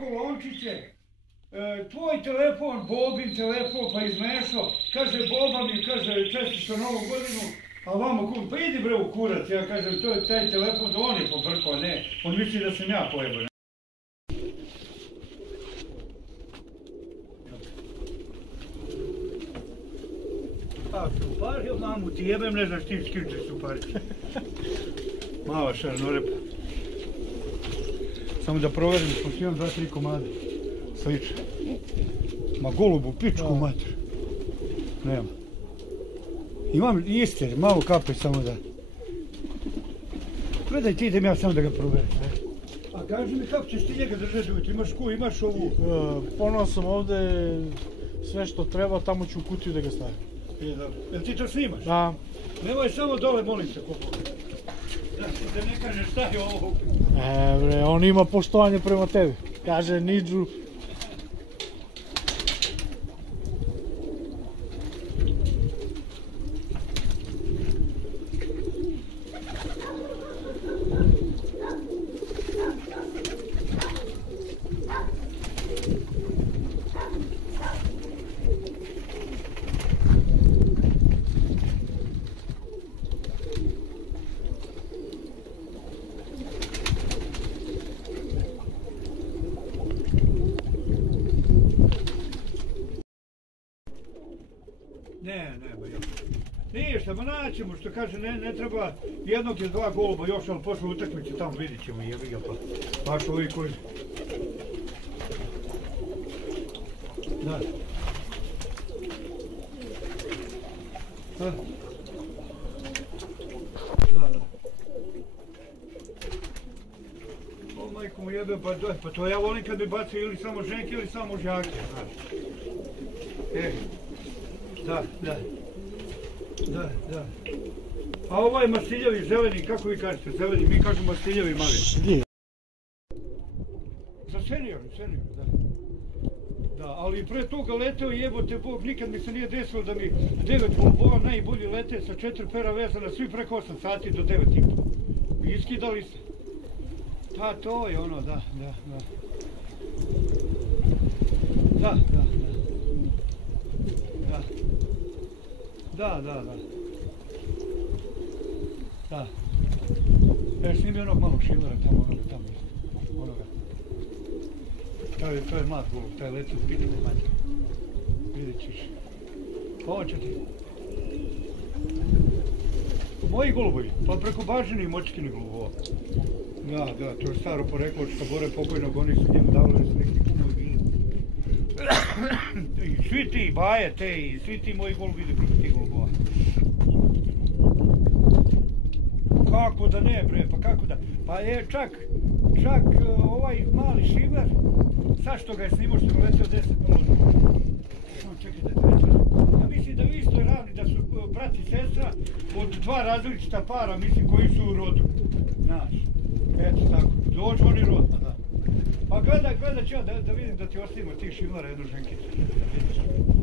onako lončiće, tvoj telefon, Bobin telefon, pa izmešao, kaže Boba mi, kaže česticu Novu godinu, a vamo kum, pa idi bre u kurac, ja kažem, to je taj telefon, da on je pobrkao, ne, on misli da sam ja pojebao. A, supario mamu, ti jebem, ne znaš ti s kim će supariti. Mala šarnorepa. Samo da proverim, smo imam 2-3 komade. Sliče. Ma golubu, pičku mater. Nema. Imam ister, malo kape samo da. Predaj ti idem ja samo da ga proverim. A kaži mi kako ćeš ti njega držati uvijek, imaš ku, imaš ovu... Ponao sam ovde sve što treba, tamo ću u kutiju da ga stavim. Jel ti to snimaš? Da. Nemoj samo dole, molim se, koliko. Da ne kažeš šta je ovo. Bre, on ima poštovanje prema tebi. Kaže Nidžu. Ne, ništa, ma naćemo, što kaže, ne treba jednog ili dva goluba još, ali posle utakmice tamo vidit ćemo, jebi ga pa. Baš ovi koji... Da. Da. O majko mu jebe, pa to ja volim kad mi baci ili samo ženke ili samo žake, znaš. Da. A ovo je mastiljavi zeleni, kako vi kažete zeleni, mi kažemo mastiljavi mali. Za senior, da. Da, ali pre toga leteo jebote Bog, nikad mi se nije desilo da mi 9 golubova najbolji lete sa 4 pera vezana, svi preko 8 sati do 9,5. I iskidali se. Pa to je ono, da. Da. Snimi onog malog šilera tamo, onoga. To je mlad golub, taj leti u pitanje manje. Vidjet ćeš. Hoće ti. Moji golubovi, pa preko bažini i močkini golubova. Da, to je staro poreklo što Bore pokojnog, oni su njemu davali su neki kumovi bili. I svi ti baje te i svi ti moji golubi idu preko tih golubova. Kako da ne bre, pa kako da, pa je čak ovaj mali šiber, sad što ga je snimao što je leteo 10 minuta. Čekaj da te reći, ja mislim da u istoj ravni da su brat i sestra od dva različita para, mislim koji su u rodu, znaš, eto tako, dođu oni rod, pa da. Pa gledat ću ja da vidim da ti ostavimo tih šiblara jednu ženkicu, da vidiš.